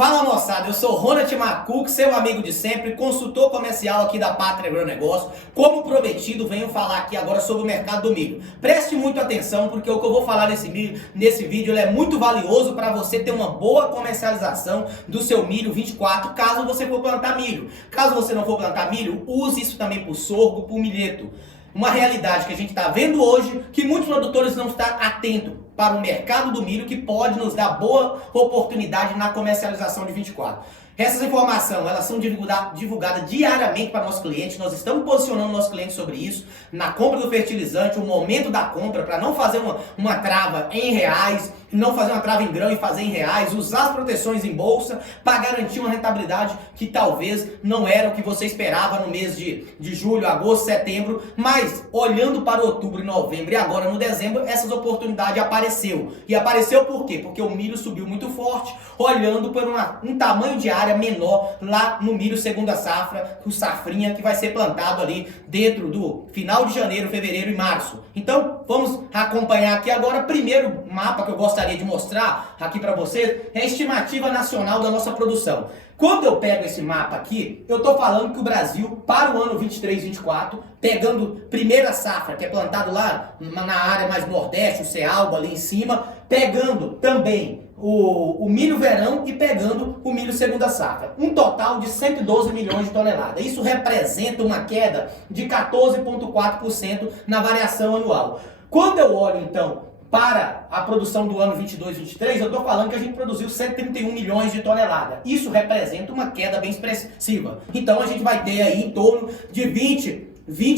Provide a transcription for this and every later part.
Fala moçada, eu sou Ronald Macuco, seu amigo de sempre, consultor comercial aqui da Pátria Agronegócio. Como prometido, venho falar aqui agora sobre o mercado do milho. Preste muita atenção porque o que eu vou falar nesse vídeo é muito valioso para você ter uma boa comercialização do seu milho 24, caso você for plantar milho. Caso você não for plantar milho, use isso também para o sorgo, para o milheto. Uma realidade que a gente está vendo hoje, que muitos produtores não estão atentos para o mercado do milho, que pode nos dar boa oportunidade na comercialização de 24. Essas informações, elas são divulgadas diariamente para nossos clientes. Nós estamos posicionando nossos clientes sobre isso, na compra do fertilizante, o momento da compra, para não fazer uma trava em reais, não fazer uma trava em grão e fazer em reais, usar as proteções em bolsa para garantir uma rentabilidade que talvez não era o que você esperava no mês de julho, agosto, setembro, mas olhando para outubro e novembro e agora no dezembro, essas oportunidades apareceu. E apareceu por quê? Porque o milho subiu muito forte, olhando por um tamanho de área menor lá no milho segunda safra, o safrinha que vai ser plantado ali dentro do final de janeiro, fevereiro e março. Então, vamos acompanhar aqui agora. Primeiro mapa que eu gostaria de mostrar aqui para vocês é a estimativa nacional da nossa produção. Quando eu pego esse mapa aqui, eu estou falando que o Brasil, para o ano 23-24, pegando primeira safra, que é plantado lá na área mais nordeste, o Cealba ali em cima, pegando também o milho verão e pegando o milho segunda safra. Um total de 112 milhões de toneladas. Isso representa uma queda de 14,4% na variação anual. Quando eu olho, então, para a produção do ano 22-23, eu estou falando que a gente produziu 131 milhões de toneladas. Isso representa uma queda bem expressiva. Então a gente vai ter aí em torno de 20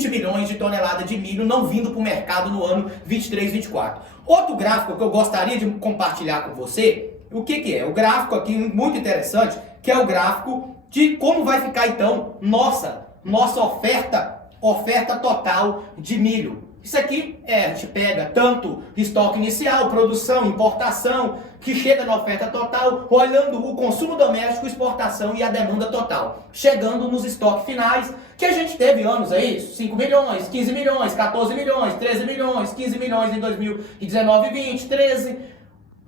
milhões de toneladas de milho não vindo para o mercado no ano 23-24. Outro gráfico que eu gostaria de compartilhar com você, o que é? O gráfico aqui muito interessante, que é o gráfico de como vai ficar então nossa oferta total de milho. Isso aqui a gente pega tanto estoque inicial, produção, importação, que chega na oferta total, olhando o consumo doméstico, exportação e a demanda total. Chegando nos estoques finais, que a gente teve anos aí, 5 milhões, 15 milhões, 14 milhões, 13 milhões, 15 milhões em 2019 e 20, 13,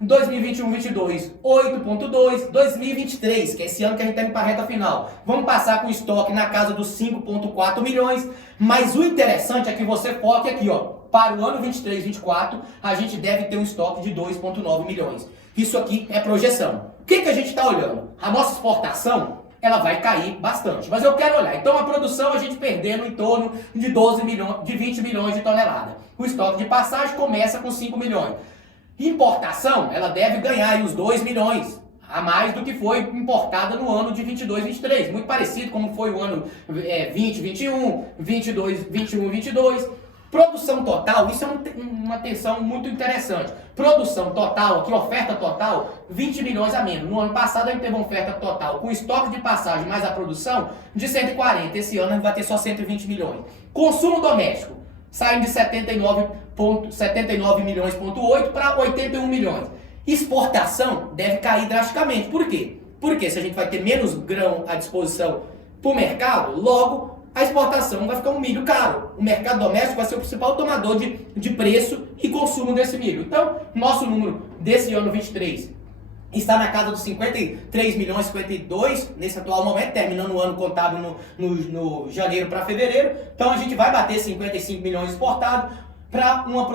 2021, 22, 8.2, 2023, que é esse ano que a gente está indo para a reta final. Vamos passar com estoque na casa dos 5.4 milhões, mas o interessante é que você foque aqui, ó, para o ano 23, 24, a gente deve ter um estoque de 2.9 milhões. Isso aqui é projeção. O que a gente está olhando? A nossa exportação, ela vai cair bastante, mas eu quero olhar. Então a produção a gente perdendo em torno de 20 milhões de toneladas. O estoque de passagem começa com 5 milhões. Importação, ela deve ganhar aí os 2 milhões a mais do que foi importada no ano de 22, 23. Muito parecido como foi o ano 20, 21, 22, 21, 22. Produção total, isso é uma atenção muito interessante. Produção total, aqui oferta total, 20 milhões a menos. No ano passado a gente teve uma oferta total com estoque de passagem mais a produção de 140. Esse ano a gente vai ter só 120 milhões. Consumo doméstico, saindo de 79 milhões,8 para 81 milhões. Exportação deve cair drasticamente. Por quê? Porque se a gente vai ter menos grão à disposição para o mercado, logo a exportação vai ficar um milho caro. O mercado doméstico vai ser o principal tomador de preço e consumo desse milho. Então, nosso número desse ano 23 está na casa dos 53 milhões, 52 nesse atual momento, terminando o ano contábil no janeiro para fevereiro. Então a gente vai bater 55 milhões exportados para uma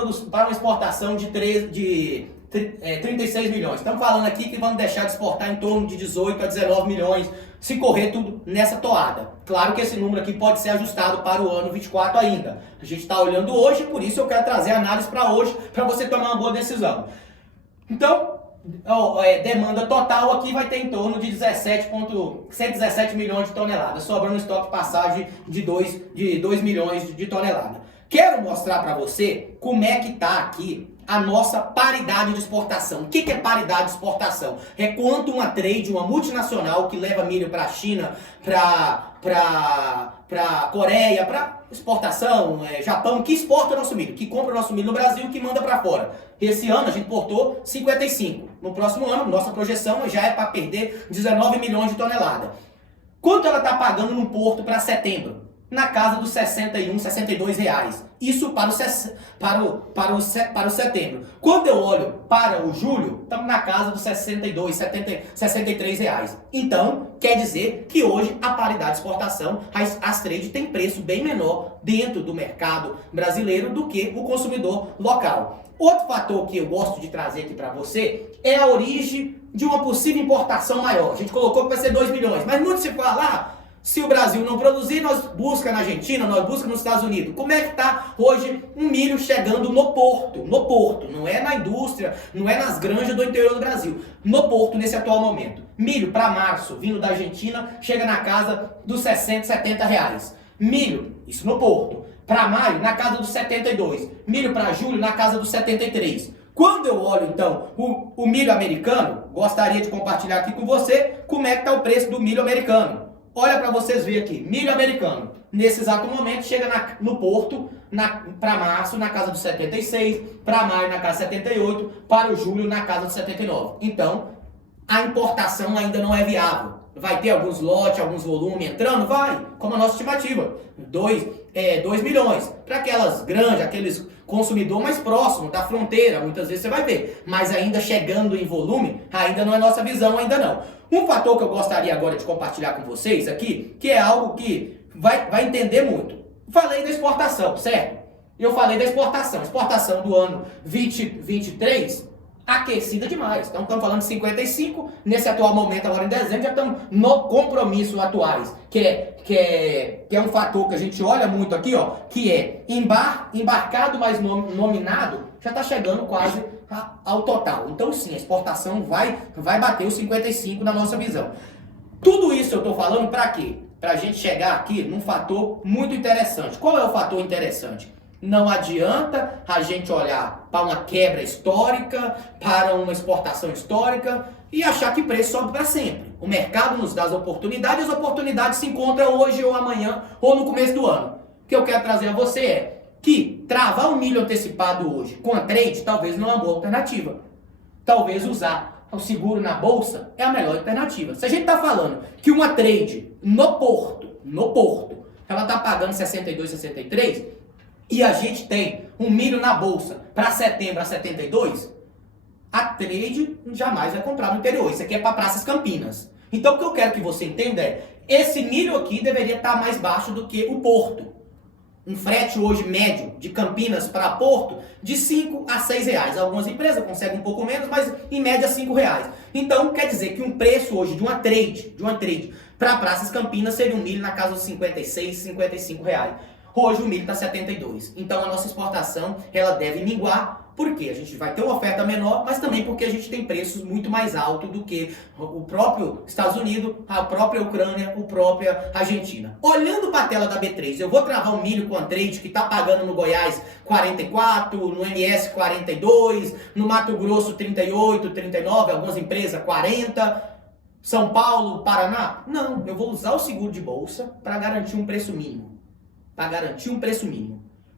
exportação de 36 milhões. Estamos falando aqui que vamos deixar de exportar em torno de 18 a 19 milhões, se correr tudo nessa toada. Claro que esse número aqui pode ser ajustado para o ano 24 ainda. A gente está olhando hoje, por isso eu quero trazer a análise para hoje, para você tomar uma boa decisão. Então, demanda total aqui vai ter em torno de 117 milhões de toneladas, sobrando um estoque de passagem de 2 milhões de toneladas. Quero mostrar para você como é que está aqui a nossa paridade de exportação. O que é paridade de exportação? É quanto uma trade, uma multinacional que leva milho para a China, para Coreia, para exportação, Japão, que exporta nosso milho, que compra o nosso milho no Brasil e que manda para fora. Esse ano a gente importou 55. No próximo ano, nossa projeção já é para perder 19 milhões de toneladas. Quanto ela está pagando no porto para setembro? na casa dos 61, 62 reais. Isso para o setembro. Quando eu olho para o julho, estamos na casa dos 62, 63 reais. Então, quer dizer que hoje a paridade de exportação, as trade tem preço bem menor dentro do mercado brasileiro do que o consumidor local. Outro fator que eu gosto de trazer aqui para você é a origem de uma possível importação maior. A gente colocou que vai ser 2 milhões, mas muito se fala, se o Brasil não produzir, nós busca na Argentina, nós busca nos Estados Unidos. Como é que está hoje um milho chegando no porto? No porto, não é na indústria, não é nas granjas do interior do Brasil. No porto, nesse atual momento. Milho para março, vindo da Argentina, chega na casa dos 60, 70 reais. Milho, isso no porto. Para maio, na casa dos 72. Milho para julho, na casa dos 73. Quando eu olho, então, o milho americano, gostaria de compartilhar aqui com você como é que está o preço do milho americano. Olha para vocês verem aqui, milho americano. Nesse exato momento, chega no porto, para março, na casa dos 76, para maio, na casa dos 78, para o julho, na casa dos 79. Então, a importação ainda não é viável. Vai ter alguns lotes, alguns volumes entrando? Vai, como a nossa estimativa. 2 milhões. Para aquelas granjas, aqueles consumidor mais próximo da fronteira, muitas vezes você vai ver. Mas ainda chegando em volume, ainda não é nossa visão, ainda não. Um fator que eu gostaria agora de compartilhar com vocês aqui, que é algo que vai entender muito. Falei da exportação, certo? Eu falei da exportação. Exportação do ano 2023, aquecida demais. Então estamos falando de 55, nesse atual momento, agora em dezembro, já estamos no compromisso atuais, que é um fator que a gente olha muito aqui, ó, que é embarcado mais nominado, já está chegando quase ao total. Então sim, a exportação vai bater os 55 na nossa visão. Tudo isso eu estou falando para quê? Para a gente chegar aqui num fator muito interessante. Qual é o fator interessante? Não adianta a gente olhar para uma quebra histórica, para uma exportação histórica e achar que preço sobe para sempre. O mercado nos dá as oportunidades se encontram hoje ou amanhã ou no começo do ano. O que eu quero trazer a você é que travar o milho antecipado hoje com a trade talvez não é uma boa alternativa. Talvez usar o seguro na bolsa é a melhor alternativa. Se a gente está falando que uma trade no porto, ela está pagando 62, 63... e a gente tem um milho na bolsa para setembro a 72, a trade jamais vai comprar no interior. Isso aqui é para Praças Campinas. Então o que eu quero que você entenda é, esse milho aqui deveria estar mais baixo do que o porto. Um frete hoje médio de Campinas para Porto de 5 a 6 reais. Algumas empresas conseguem um pouco menos, mas em média 5 reais. Então quer dizer que um preço hoje de uma trade para Praças Campinas seria um milho na casa dos 56, 55 reais. Hoje o milho está 72. Então a nossa exportação ela deve minguar. Por quê? A gente vai ter uma oferta menor, mas também porque a gente tem preços muito mais altos do que o próprio Estados Unidos, a própria Ucrânia, a própria Argentina. Olhando para a tela da B3, eu vou travar um milho com a trade que está pagando no Goiás 44, no MS 42, no Mato Grosso 38, 39, algumas empresas 40, São Paulo, Paraná. Não, eu vou usar o seguro de bolsa para garantir um preço mínimo.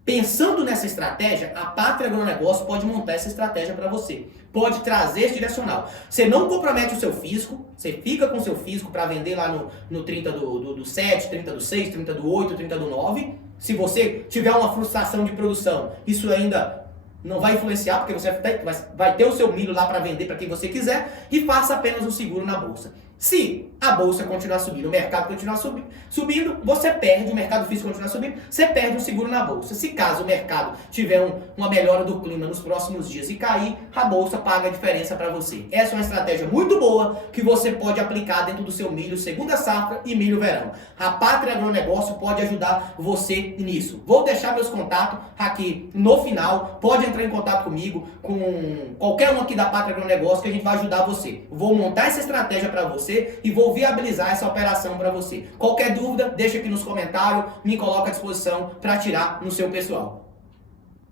Pensando nessa estratégia, a Pátria Agronegócio pode montar essa estratégia para você. Pode trazer esse direcional. Você não compromete o seu fisco, você fica com o seu fisco para vender lá no 30 do 7, 30 do 6, 30 do 8, 30 do 9. Se você tiver uma frustração de produção, isso ainda não vai influenciar, porque você vai ter o seu milho lá para vender para quem você quiser e faça apenas o seguro na bolsa. Se a bolsa continuar subindo, o mercado continuar subindo, você perde, o mercado físico continuar subindo, você perde o seguro na bolsa. Se caso o mercado tiver uma melhora do clima nos próximos dias e cair, a bolsa paga a diferença para você. Essa é uma estratégia muito boa que você pode aplicar dentro do seu milho segunda safra e milho verão. A Pátria Agronegócio pode ajudar você nisso. Vou deixar meus contatos aqui no final. Pode entrar em contato comigo, com qualquer um aqui da Pátria Agronegócio, que a gente vai ajudar você. Vou montar essa estratégia para você e vou viabilizar essa operação para você. Qualquer dúvida, deixa aqui nos comentários, me coloca à disposição para tirar no seu pessoal.